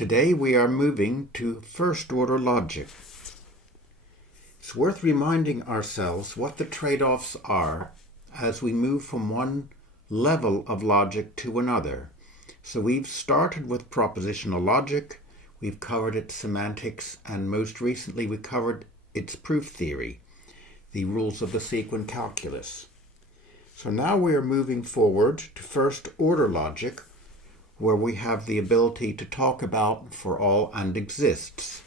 Today we are moving to first-order logic. It's worth reminding ourselves what the trade-offs are as we move from one level of logic to another. So we've started with propositional logic, we've covered its semantics, and most recently we covered its proof theory, the rules of the sequent calculus. So now we are moving forward to first-order logic, where we have the ability to talk about for all and exists.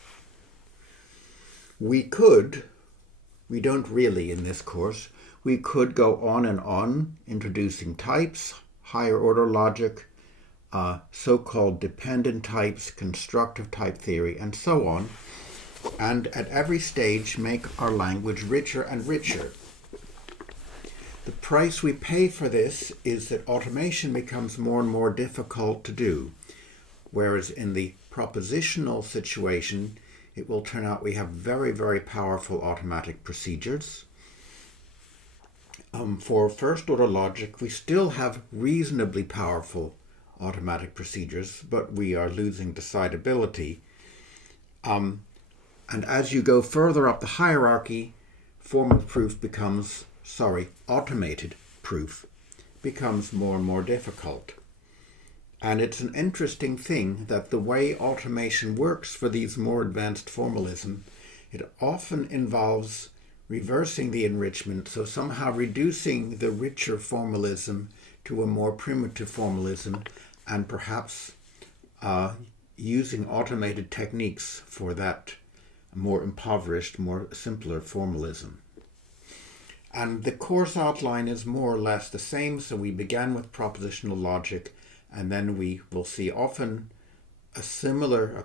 We don't really in this course, we could go on and on introducing types, higher order logic, so-called dependent types, constructive type theory, and so on, and at every stage make our language richer and richer. The price we pay for this is that automation becomes more and more difficult to do, whereas in the propositional situation, it will turn out we have very, very powerful automatic procedures. For first-order logic, we still have reasonably powerful automatic procedures, but we are losing decidability. And as you go further up the hierarchy, automated proof becomes more and more difficult. And it's an interesting thing that the way automation works for these more advanced formalism, it often involves reversing the enrichment, so somehow reducing the richer formalism to a more primitive formalism, and perhaps using automated techniques for that more impoverished, more simpler formalism. And the course outline is more or less the same, so we began with propositional logic, and then we will see often a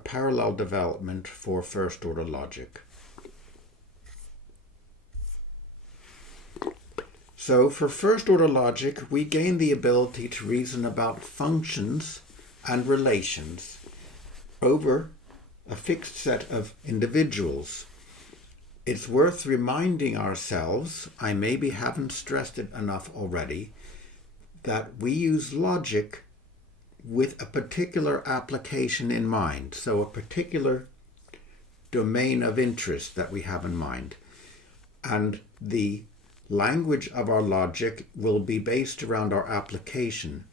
parallel development for first-order logic. So for first-order logic, we gain the ability to reason about functions and relations over a fixed set of individuals. It's worth reminding ourselves, I maybe haven't stressed it enough already, that we use logic with a particular application in mind, so a particular domain of interest that we have in mind. And the language of our logic will be based around our application.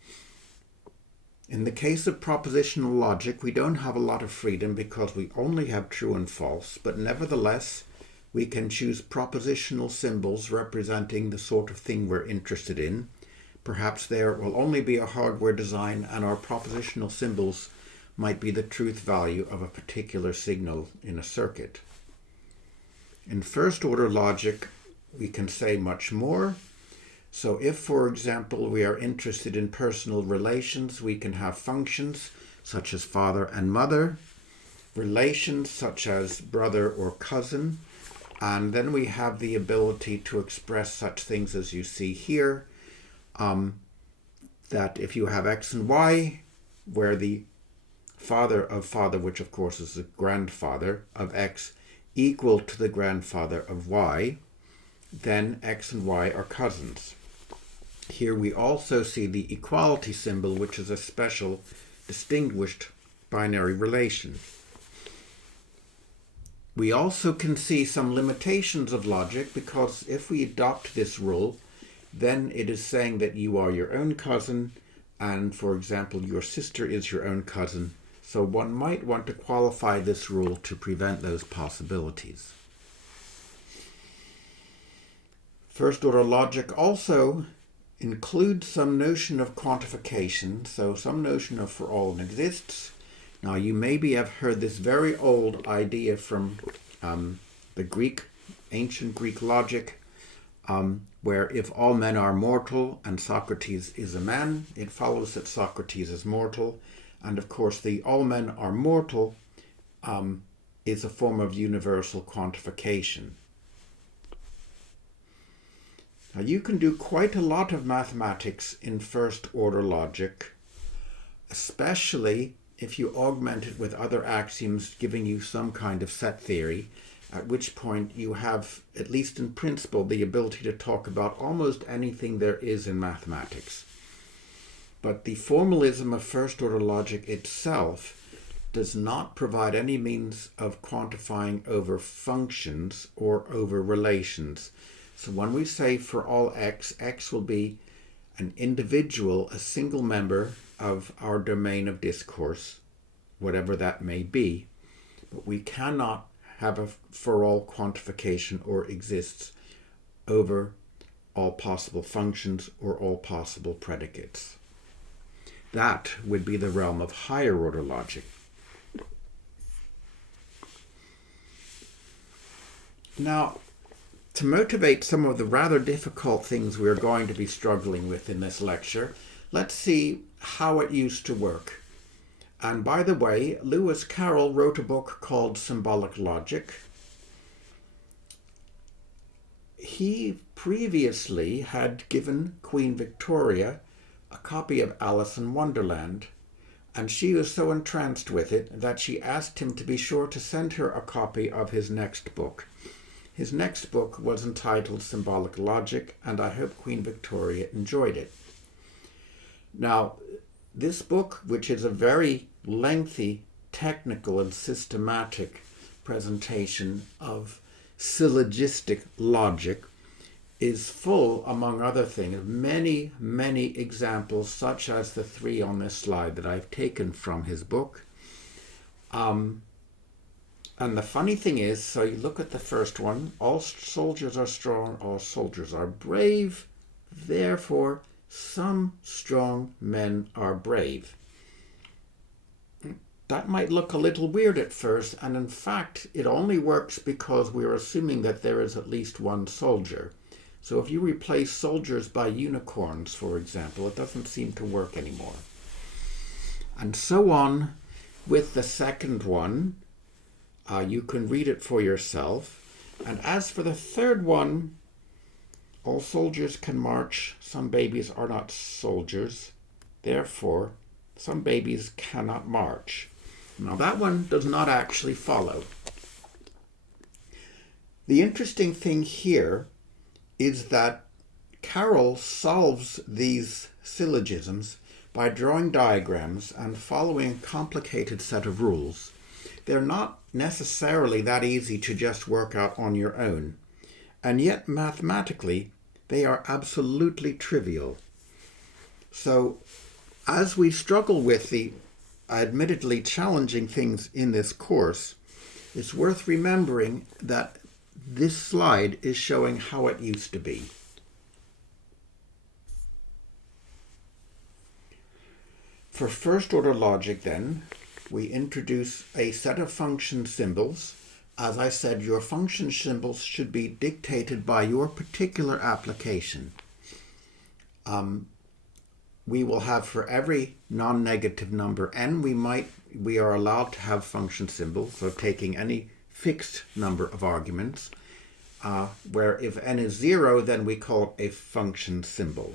In the case of propositional logic, we don't have a lot of freedom because we only have true and false, but nevertheless, we can choose propositional symbols representing the sort of thing we're interested in. Perhaps there will only be a hardware design, and our propositional symbols might be the truth value of a particular signal in a circuit. In first-order logic, we can say much more. So if, for example, we are interested in personal relations, we can have functions such as father and mother, relations such as brother or cousin, and then we have the ability to express such things as you see here, that if you have x and y, where the father of father, which of course is the grandfather of x, equal to the grandfather of y, then x and y are cousins. Here we also see the equality symbol, which is a special distinguished binary relation. We also can see some limitations of logic, because if we adopt this rule, then it is saying that you are your own cousin, and for example, your sister is your own cousin. So one might want to qualify this rule to prevent those possibilities. First-order logic also includes some notion of quantification, so some notion of for all and exists. Now, you maybe have heard this very old idea from the ancient Greek logic, where if all men are mortal and Socrates is a man, it follows that Socrates is mortal. And of course, the all men are mortal is a form of universal quantification. Now, you can do quite a lot of mathematics in first-order logic, especially if you augment it with other axioms giving you some kind of set theory, at which point you have, at least in principle, the ability to talk about almost anything there is in mathematics. But the formalism of first-order logic itself does not provide any means of quantifying over functions or over relations. So when we say for all x, x will be an individual, a single member of our domain of discourse, whatever that may be. But we cannot have a for all quantification or exists over all possible functions or all possible predicates. That would be the realm of higher order logic. Now, to motivate some of the rather difficult things we're going to be struggling with in this lecture, let's see how it used to work. And by the way, Lewis Carroll wrote a book called Symbolic Logic. He previously had given Queen Victoria a copy of Alice in Wonderland, and she was so entranced with it that she asked him to be sure to send her a copy of his next book. His next book was entitled Symbolic Logic, and I hope Queen Victoria enjoyed it. Now, this book, which is a very lengthy, technical, and systematic presentation of syllogistic logic, is full, among other things, of many, many examples, such as the three on this slide that I've taken from his book. And the funny thing is, so you look at the first one, all soldiers are strong, all soldiers are brave, therefore some strong men are brave. That might look a little weird at first, and in fact it only works because we're assuming that there is at least one soldier. So if you replace soldiers by unicorns, for example, it doesn't seem to work anymore. And so on with the second one. You can read it for yourself. And as for the third one, all soldiers can march. Some babies are not soldiers. Therefore, some babies cannot march. Now that one does not actually follow. The interesting thing here is that Carroll solves these syllogisms by drawing diagrams and following a complicated set of rules. They're not necessarily that easy to just work out on your own, and yet mathematically they are absolutely trivial. So as we struggle with the admittedly challenging things in this course, it's worth remembering that this slide is showing how it used to be. For first order logic then, we introduce a set of function symbols. As I said, your function symbols should be dictated by your particular application. We will have for every non-negative number n, we are allowed to have function symbols, so taking any fixed number of arguments, where if n is 0, then we call it a function symbol.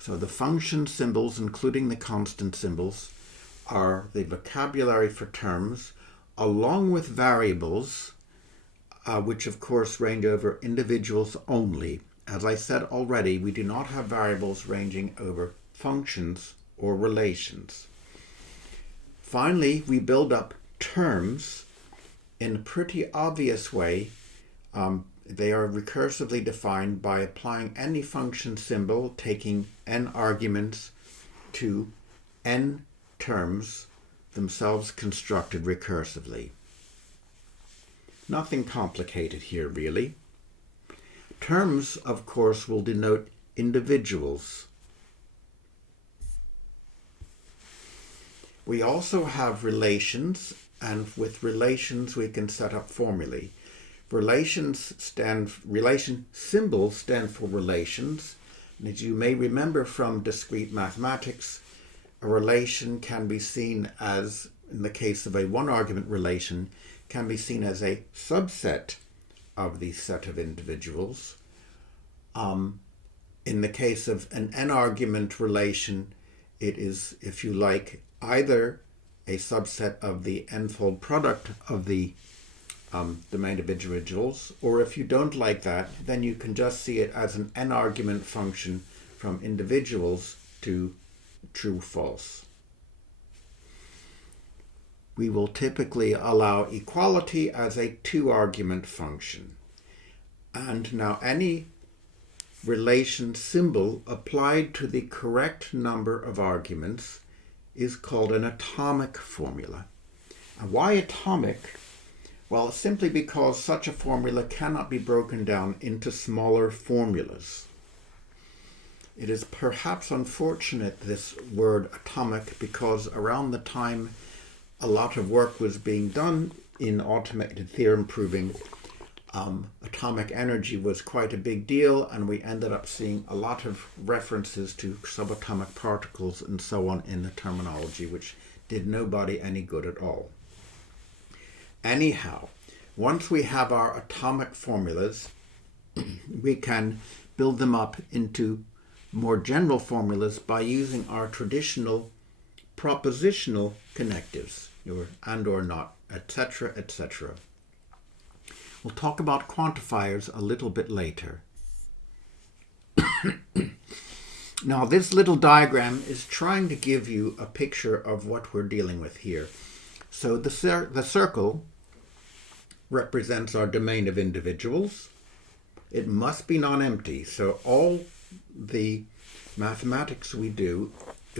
So the function symbols, including the constant symbols, are the vocabulary for terms, along with variables, which of course range over individuals only. As I said already, we do not have variables ranging over functions or relations. Finally, we build up terms in a pretty obvious way. They are recursively defined by applying any function symbol, taking n arguments to n terms themselves constructed recursively. Nothing complicated here, really. Terms, of course, will denote individuals. We also have relations, and with relations we can set up formulae. Relation symbols stand for relations, and as you may remember from discrete mathematics, a relation can be seen as, in the case of a one-argument relation, can be seen as a subset of the set of individuals. In the case of an n-argument relation, it is, if you like, either a subset of the n-fold product of the domain of individuals, or if you don't like that, then you can just see it as an n-argument function from individuals to true, false. we will typically allow equality as a two-argument function. And now any relation symbol applied to the correct number of arguments is called an atomic formula. And why atomic? Well, simply because such a formula cannot be broken down into smaller formulas. It is perhaps unfortunate, this word atomic, because around the time a lot of work was being done in automated theorem proving, atomic energy was quite a big deal, and we ended up seeing a lot of references to subatomic particles and so on in the terminology, which did nobody any good at all. Anyhow, once we have our atomic formulas, we can build them up into more general formulas by using our traditional propositional connectives, and or not, etc., etc. We'll talk about quantifiers a little bit later. Now, this little diagram is trying to give you a picture of what we're dealing with here. So the circle represents our domain of individuals. It must be non-empty. So all the mathematics we do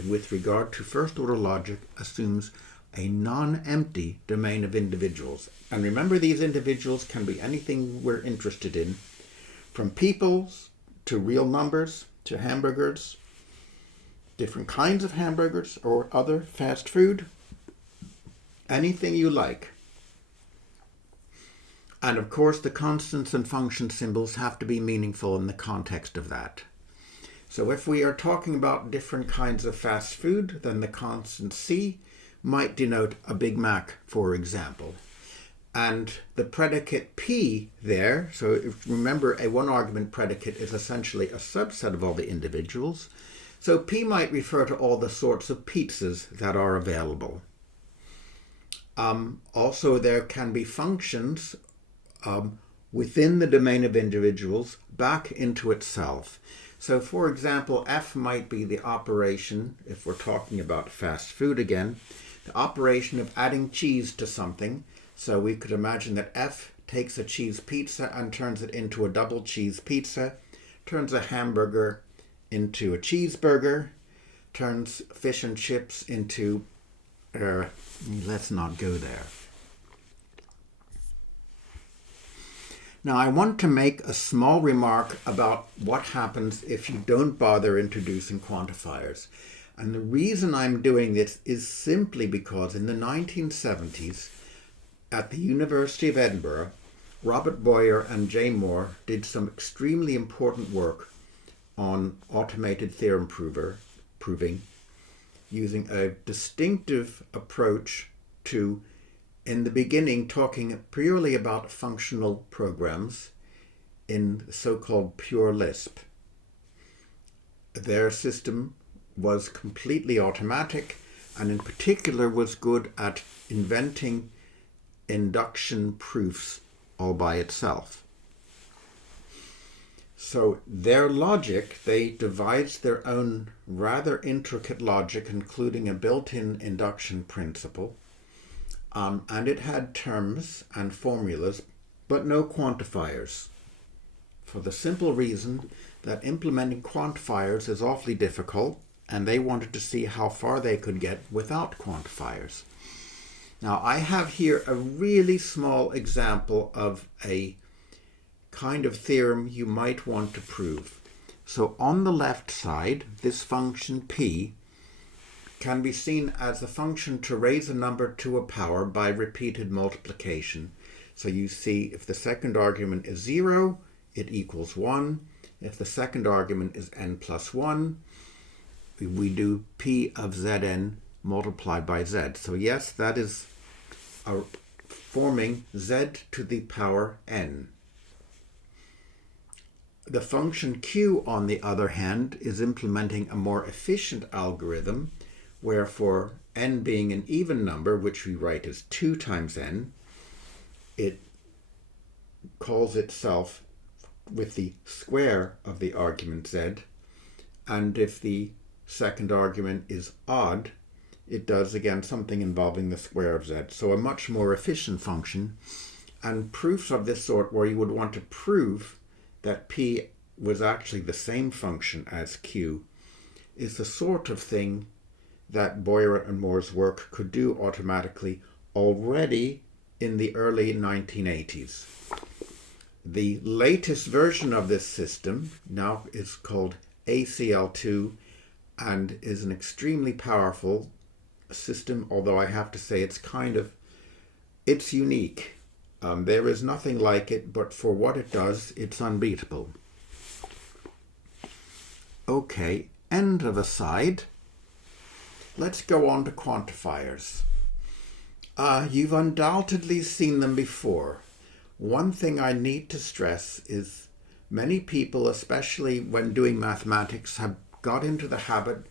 with regard to first-order logic assumes a non-empty domain of individuals. And remember, these individuals can be anything we're interested in, from peoples to real numbers to hamburgers, different kinds of hamburgers or other fast food, anything you like. And of course, the constants and function symbols have to be meaningful in the context of that. So if we are talking about different kinds of fast food, then the constant C might denote a Big Mac, for example. And the predicate P there, so remember a one-argument predicate is essentially a subset of all the individuals. So P might refer to all the sorts of pizzas that are available. Also, there can be functions within the domain of individuals back into itself. So, for example, F might be the operation, if we're talking about fast food again, the operation of adding cheese to something. So we could imagine that F takes a cheese pizza and turns it into a double cheese pizza, turns a hamburger into a cheeseburger, turns fish and chips into, let's not go there. Now, I want to make a small remark about what happens if you don't bother introducing quantifiers. And the reason I'm doing this is simply because in the 1970s, at the University of Edinburgh, Robert Boyer and Jay Moore did some extremely important work on automated theorem proving using a distinctive approach to, in the beginning, talking purely about functional programs in so-called pure Lisp. Their system was completely automatic and in particular was good at inventing induction proofs all by itself. So their logic, they devised their own rather intricate logic, including a built-in induction principle, and it had terms and formulas, but no quantifiers, for the simple reason that implementing quantifiers is awfully difficult, and they wanted to see how far they could get without quantifiers. Now, I have here a really small example of a kind of theorem you might want to prove. So on the left side, this function p can be seen as a function to raise a number to a power by repeated multiplication. So you see if the second argument is 0, it equals 1. If the second argument is n plus 1, we do p of zn multiplied by z. So yes, that is forming z to the power n. The function q, on the other hand, is implementing a more efficient algorithm where for n being an even number, which we write as 2 times n, it calls itself with the square of the argument z, and if the second argument is odd, it does, again, something involving the square of z. So a much more efficient function. And proofs of this sort, where you would want to prove that p was actually the same function as q, is the sort of thing that Boyer and Moore's work could do automatically already in the early 1980s. The latest version of this system now is called ACL2 and is an extremely powerful system, although I have to say it's unique. There is nothing like it, but for what it does, it's unbeatable. Okay, end of aside. Let's go on to quantifiers. You've undoubtedly seen them before. One thing I need to stress is many people, especially when doing mathematics, have got into the habit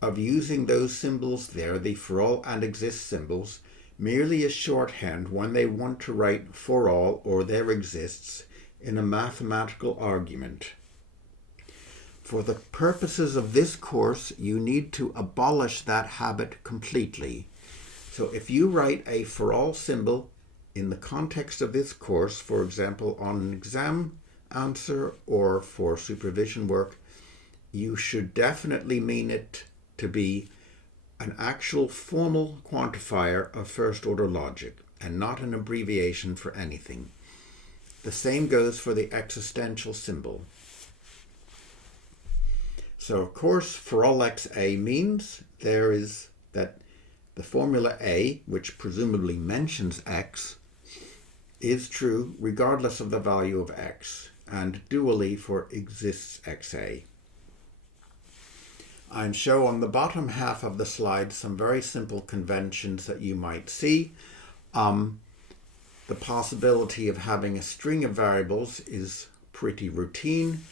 of using those symbols there, the for all and exist symbols, merely as shorthand when they want to write for all or there exists in a mathematical argument. For the purposes of this course, you need to abolish that habit completely. So if you write a for all symbol in the context of this course, for example, on an exam answer or for supervision work, you should definitely mean it to be an actual formal quantifier of first order logic and not an abbreviation for anything. The same goes for the existential symbol. So of course, for all xa means there is that the formula A, which presumably mentions x, is true regardless of the value of x, and dually for exists xa. I show on the bottom half of the slide some very simple conventions that you might see. The possibility of having a string of variables is pretty routine.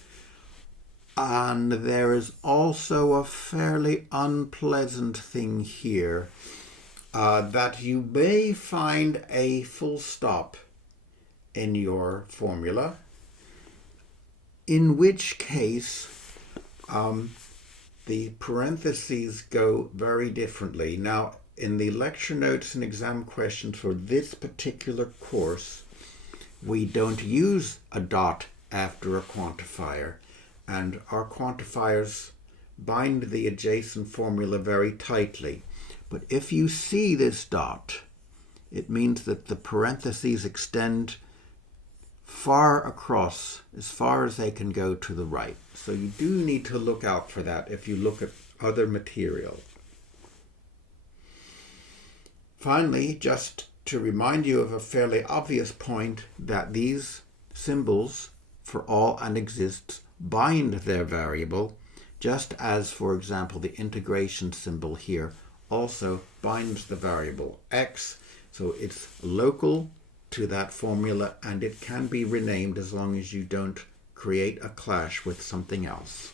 And there is also a fairly unpleasant thing here, that you may find a full stop in your formula, in which case the parentheses go very differently. Now, in the lecture notes and exam questions for this particular course, we don't use a dot after a quantifier, and our quantifiers bind the adjacent formula very tightly. But if you see this dot, it means that the parentheses extend far across, as far as they can go to the right. So you do need to look out for that if you look at other material. Finally, just to remind you of a fairly obvious point, that these symbols for all and exists bind their variable, just as, for example, the integration symbol here also binds the variable x. So it's local to that formula, and it can be renamed as long as you don't create a clash with something else.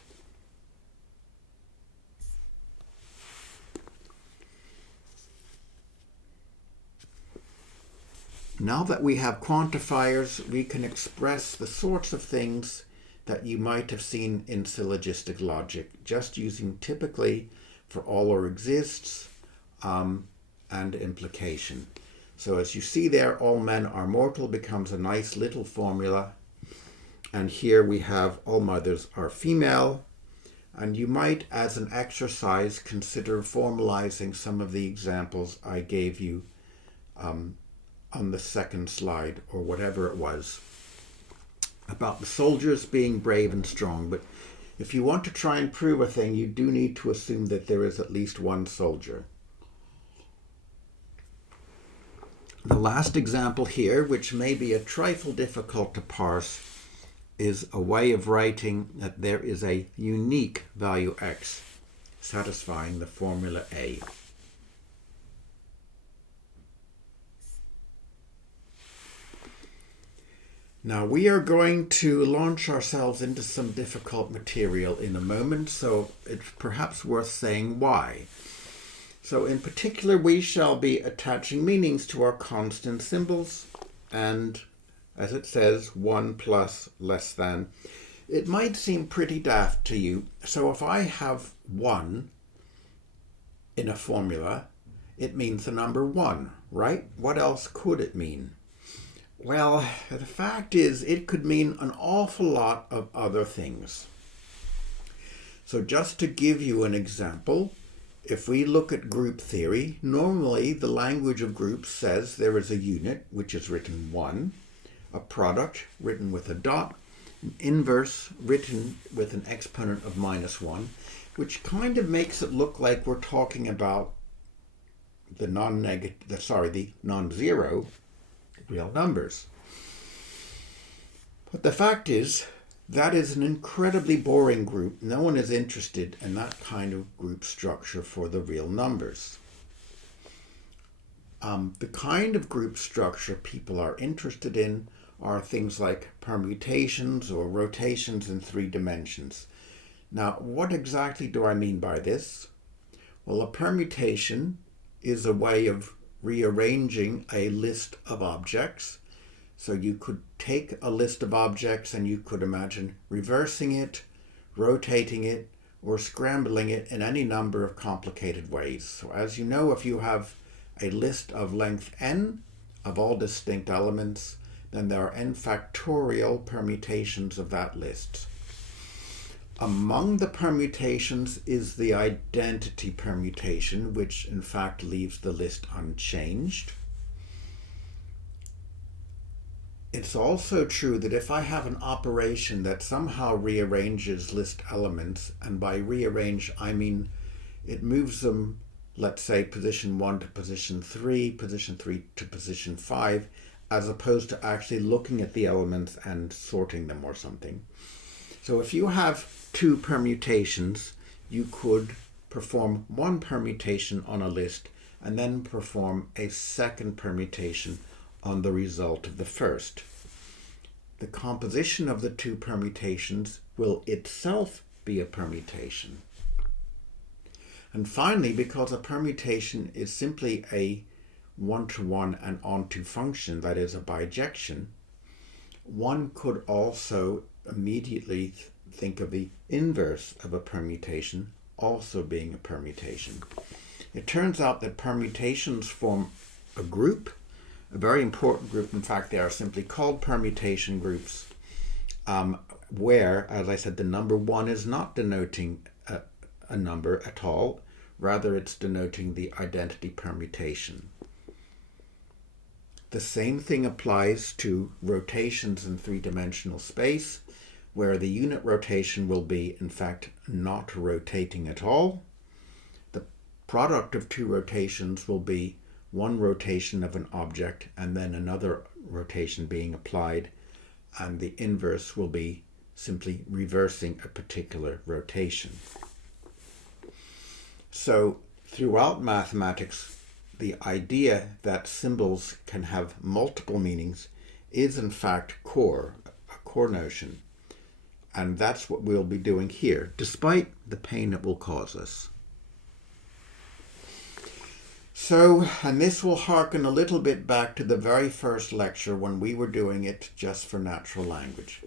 Now that we have quantifiers, we can express the sorts of things that you might have seen in syllogistic logic, just using typically for all or exists and implication. So as you see there, all men are mortal becomes a nice little formula. And here we have all mothers are female. And you might, as an exercise, consider formalizing some of the examples I gave you on the second slide, or whatever it was, about the soldiers being brave and strong. But if you want to try and prove a thing, you do need to assume that there is at least one soldier. The last example here, which may be a trifle difficult to parse, is a way of writing that there is a unique value x satisfying the formula A. Now we are going to launch ourselves into some difficult material in a moment, so it's perhaps worth saying why. So in particular, we shall be attaching meanings to our constant symbols, and as it says, 1 plus less than. It might seem pretty daft to you. So if I have 1, in a formula, it means the number 1, right? What else could it mean? Well, the fact is it could mean an awful lot of other things. So just to give you an example, if we look at group theory, normally the language of groups says there is a unit, which is written 1, a product written with a dot, an inverse written with an exponent of -1, which kind of makes it look like we're talking about the non-zero real numbers. But the fact is, that is an incredibly boring group. No one is interested in that kind of group structure for the real numbers. The kind of group structure people are interested in are things like permutations or rotations in 3 dimensions. Now, what exactly do I mean by this? Well, a permutation is a way of rearranging a list of objects. So you could take a list of objects and you could imagine reversing it, rotating it, or scrambling it in any number of complicated ways. So as you know, if you have a list of length n of all distinct elements, then there are n factorial permutations of that list. Among the permutations is the identity permutation, which in fact leaves the list unchanged. It's also true that if I have an operation that somehow rearranges list elements, and by rearrange I mean it moves them, let's say, position 1 to position 3 to position 5, as opposed to actually looking at the elements and sorting them or something. So if you have 2 permutations, you could perform one permutation on a list and then perform a second permutation on the result of the first. The composition of the 2 permutations will itself be a permutation. And finally, because a permutation is simply a one-to-one and onto function, that is a bijection, one could also immediately think of the inverse of a permutation also being a permutation. It turns out that permutations form a group, a very important group. In fact, they are simply called permutation groups, where, as I said, the number 1 is not denoting a number at all. Rather, it's denoting the identity permutation. The same thing applies to rotations in 3-dimensional space, where the unit rotation will be, in fact, not rotating at all. The product of 2 rotations will be one rotation of an object and then another rotation being applied, and the inverse will be simply reversing a particular rotation. So throughout mathematics, the idea that symbols can have multiple meanings is in fact a core notion. And that's what we'll be doing here, despite the pain it will cause us. So, and this will harken a little bit back to the very first lecture when we were doing it just for natural language.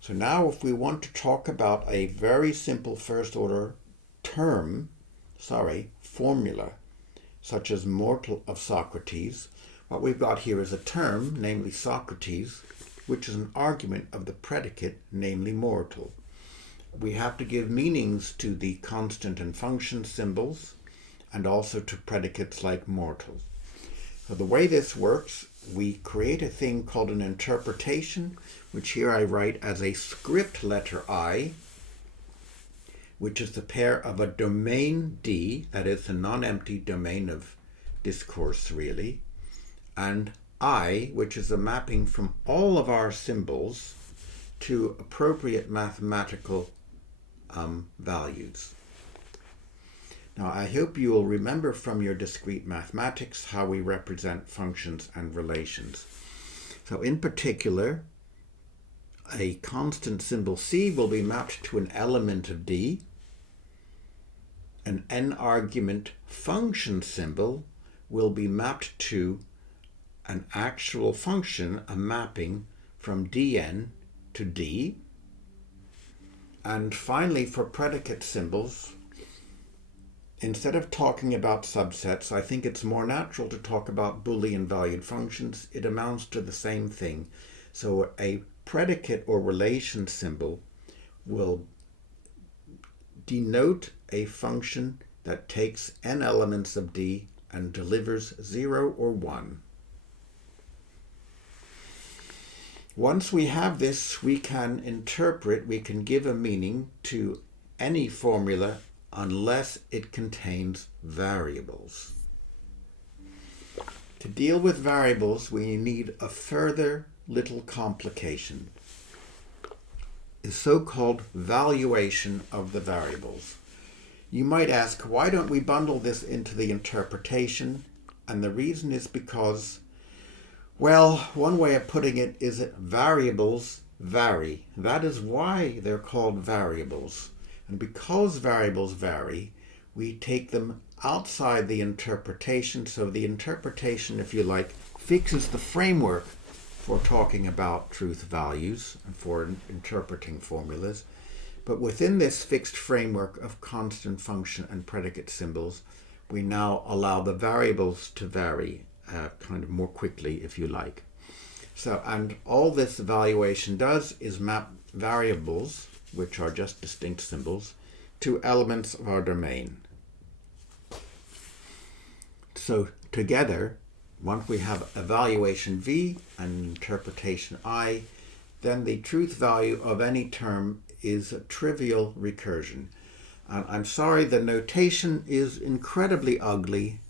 So now if we want to talk about a very simple first order formula, such as mortal of Socrates, what we've got here is a term, namely Socrates, which is an argument of the predicate, namely mortal. We have to give meanings to the constant and function symbols, and also to predicates like mortal. So the way this works, we create a thing called an interpretation, which here I write as a script letter I, which is the pair of a domain D, that is a non-empty domain of discourse really, and I, which is a mapping from all of our symbols to appropriate mathematical values. Now, I hope you will remember from your discrete mathematics how we represent functions and relations. So in particular, a constant symbol C will be mapped to an element of D. An n-argument function symbol will be mapped to an actual function, a mapping from dn to D. And finally, for predicate symbols, instead of talking about subsets, I think it's more natural to talk about Boolean valued functions. It amounts to the same thing. So a predicate or relation symbol will denote a function that takes n elements of D and delivers 0 or 1. Once we have this, we can interpret, we can give a meaning to any formula unless it contains variables. To deal with variables, we need a further little complication, the so-called valuation of the variables. You might ask, why don't we bundle this into the interpretation? And the reason is because, well, one way of putting it is that variables vary. That is why they're called variables. And because variables vary, we take them outside the interpretation. So the interpretation, if you like, fixes the framework for talking about truth values and for interpreting formulas. But within this fixed framework of constant function and predicate symbols, we now allow the variables to vary kind of more quickly, if you like. So, and all this evaluation does is map variables, which are just distinct symbols, to elements of our domain. So together, once we have evaluation V and interpretation I, then the truth value of any term is a trivial recursion. And I'm sorry, the notation is incredibly ugly,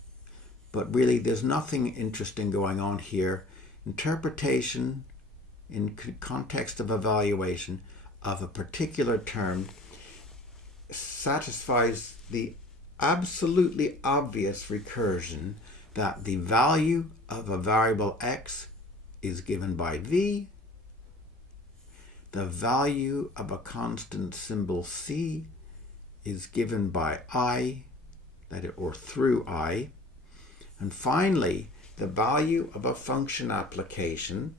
but really there's nothing interesting going on here. Interpretation in context of evaluation of a particular term satisfies the absolutely obvious recursion that the value of a variable x is given by V, the value of a constant symbol C is given by I, or through I, and finally the value of a function application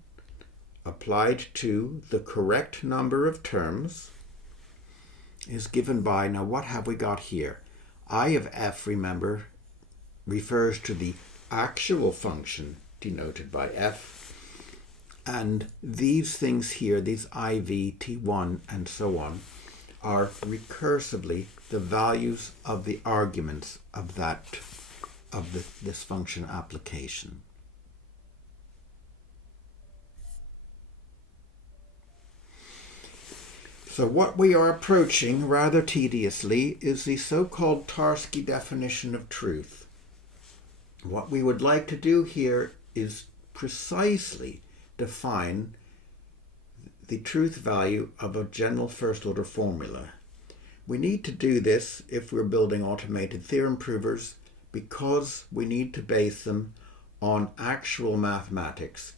applied to the correct number of terms is given by, now what have we got here? I of f, remember, refers to the actual function denoted by f, and these things here, these iv, t1, and so on, are recursively the values of the arguments of this function application. So what we are approaching rather tediously is the so-called Tarski definition of truth. What we would like to do here is precisely define the truth value of a general first-order formula. We need to do this if we're building automated theorem provers because we need to base them on actual mathematics.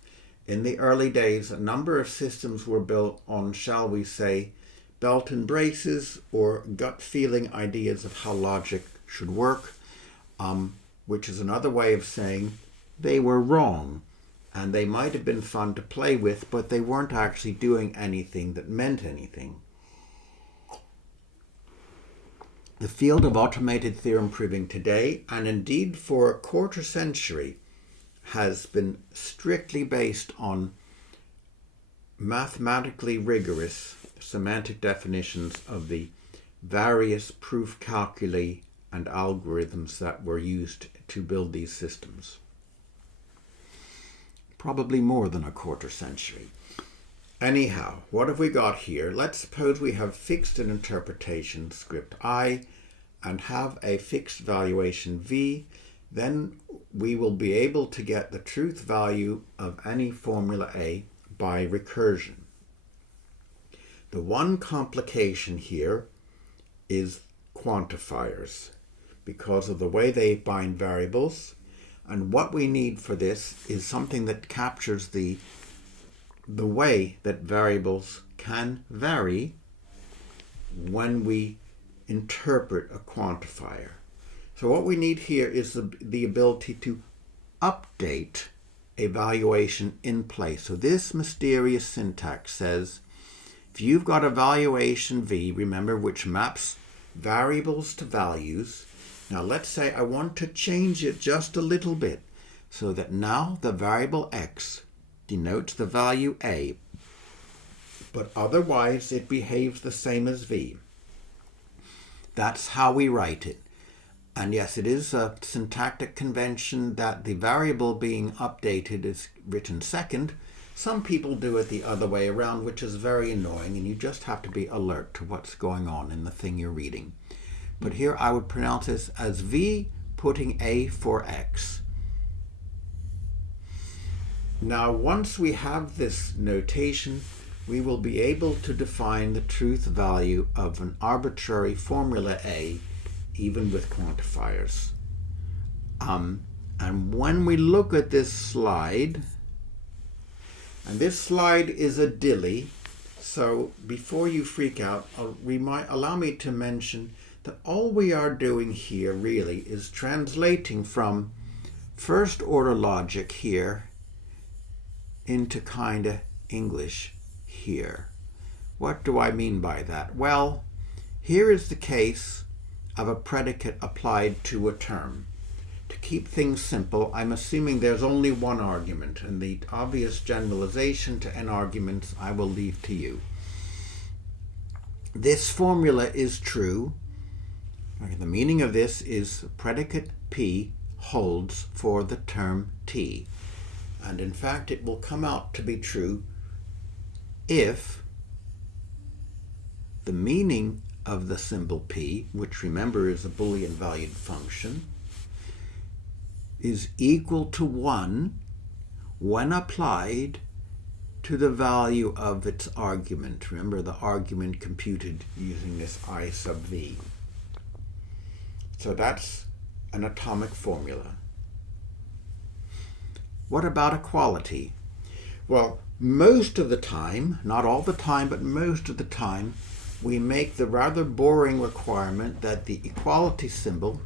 In the early days, a number of systems were built on, shall we say, belt and braces or gut feeling ideas of how logic should work, which is another way of saying they were wrong. And they might have been fun to play with, but they weren't actually doing anything that meant anything. The field of automated theorem proving today, and indeed for a quarter century, has been strictly based on mathematically rigorous semantic definitions of the various proof calculi and algorithms that were used to build these systems. Probably more than a quarter century. Anyhow, what have we got here? Let's suppose we have fixed an interpretation script I and have a fixed valuation V. Then we will be able to get the truth value of any formula A by recursion. The one complication here is quantifiers because of the way they bind variables. And what we need for this is something that captures the way that variables can vary when we interpret a quantifier. So what we need here is the ability to update a valuation in place. So this mysterious syntax says, if you've got a valuation V, remember, which maps variables to values, Now let's say I want to change it just a little bit so that now the variable x denotes the value a, but otherwise it behaves the same as v. That's how we write it. And yes, it is a syntactic convention that the variable being updated is written second. Some people do it the other way around, which is very annoying, and you just have to be alert to what's going on in the thing you're reading. But here I would pronounce this as v putting a for x. Now, once we have this notation, we will be able to define the truth value of an arbitrary formula a, even with quantifiers. And when we look at this slide, and this slide is a dilly, so before you freak out, allow me to mention that all we are doing here really is translating from first order logic here into kind of English here. What do I mean by that? Well, here is the case of a predicate applied to a term. To keep things simple, I'm assuming there's only one argument, and the obvious generalization to n arguments I will leave to you. This formula is true. The meaning of this is predicate p holds for the term t. And in fact, it will come out to be true if the meaning of the symbol p, which remember is a Boolean valued function, is equal to 1 when applied to the value of its argument. Remember, the argument computed using this I sub v. So that's an atomic formula. What about equality? Well, most of the time, not all the time, but most of the time, we make the rather boring requirement that the equality symbol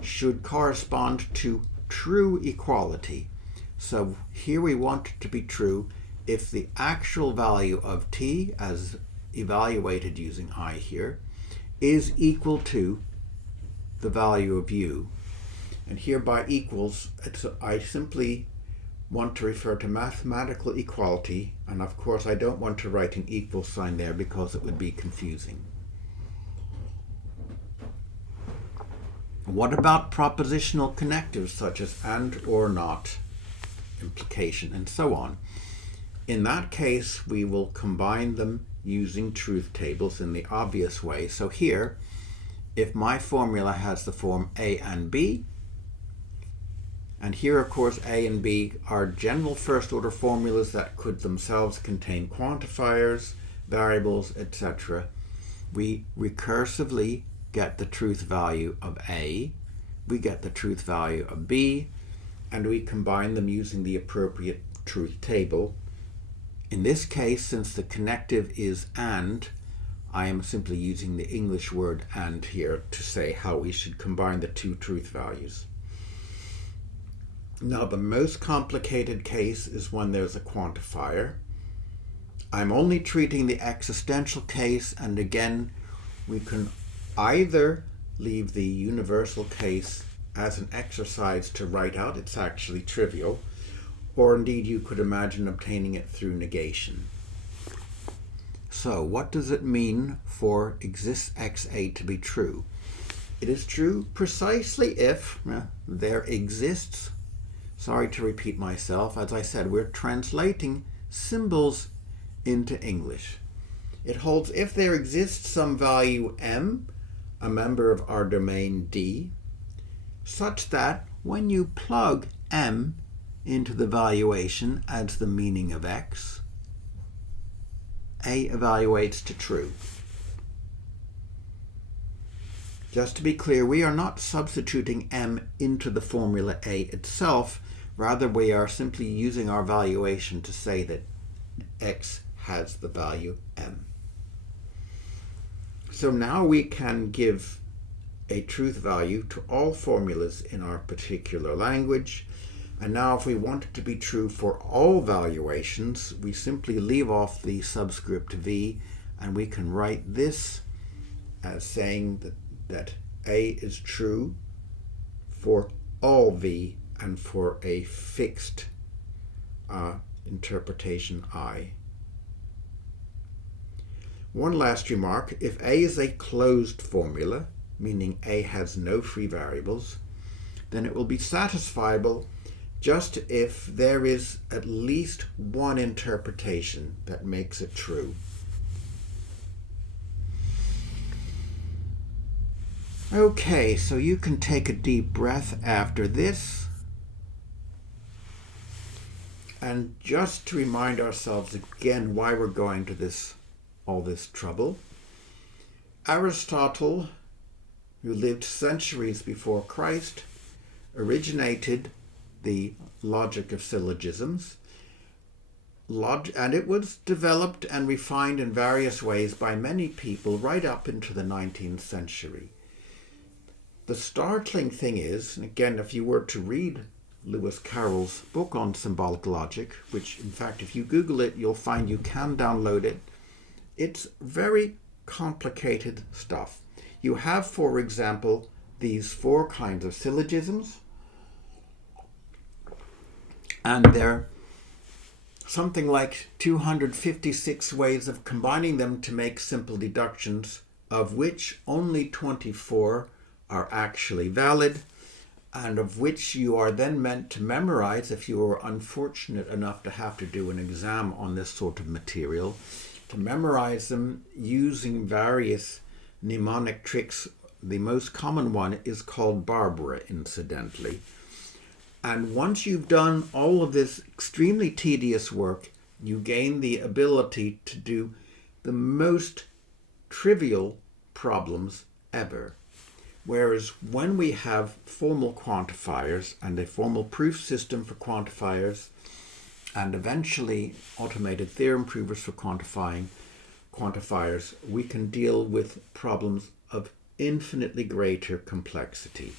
should correspond to true equality. So here we want it to be true if the actual value of t, as evaluated using I here, is equal to the value of u. And here by equals, I simply want to refer to mathematical equality, and of course I don't want to write an equal sign there because it would be confusing. What about propositional connectives such as and or not, implication, and so on? In that case, we will combine them using truth tables in the obvious way. So here, if my formula has the form a and b, and here, of course, a and b are general first-order formulas that could themselves contain quantifiers, variables, etc. We recursively get the truth value of a, we get the truth value of b, and we combine them using the appropriate truth table. In this case, since the connective is and, I am simply using the English word and here to say how we should combine the two truth values. Now, the most complicated case is when there's a quantifier. I'm only treating the existential case, and again, we can either leave the universal case as an exercise to write out, it's actually trivial, or indeed you could imagine obtaining it through negation. So, what does it mean for exists xa to be true? It is true precisely if there exists, sorry to repeat myself, as I said, we're translating symbols into English. It holds if there exists some value m, a member of our domain D, such that when you plug m into the valuation as the meaning of x, a evaluates to true. Just to be clear, we are not substituting m into the formula a itself. Rather, we are simply using our valuation to say that x has the value m. So now we can give a truth value to all formulas in our particular language. And now if we want it to be true for all valuations, we simply leave off the subscript v, and we can write this as saying that a is true for all v and for a fixed interpretation I. One last remark: if A is a closed formula, meaning A has no free variables, then it will be satisfiable just if there is at least one interpretation that makes it true. Okay, so you can take a deep breath after this. And just to remind ourselves again why we're going to all this trouble, Aristotle, who lived centuries before Christ, originated the logic of syllogisms, and it was developed and refined in various ways by many people right up into the 19th century. The startling thing is, and again, if you were to read Lewis Carroll's book on symbolic logic, which in fact if you Google it you'll find you can download it, it's very complicated stuff. You have, for example, these 4 kinds of syllogisms, and they're something like 256 ways of combining them to make simple deductions, of which only 24 are actually valid, and of which you are then meant to memorize if you are unfortunate enough to have to do an exam on this sort of material, to memorize them using various mnemonic tricks. The most common one is called Barbara, incidentally. And once you've done all of this extremely tedious work, you gain the ability to do the most trivial problems ever. Whereas when we have formal quantifiers and a formal proof system for quantifiers, and eventually automated theorem provers for quantifying quantifiers, we can deal with problems of infinitely greater complexity.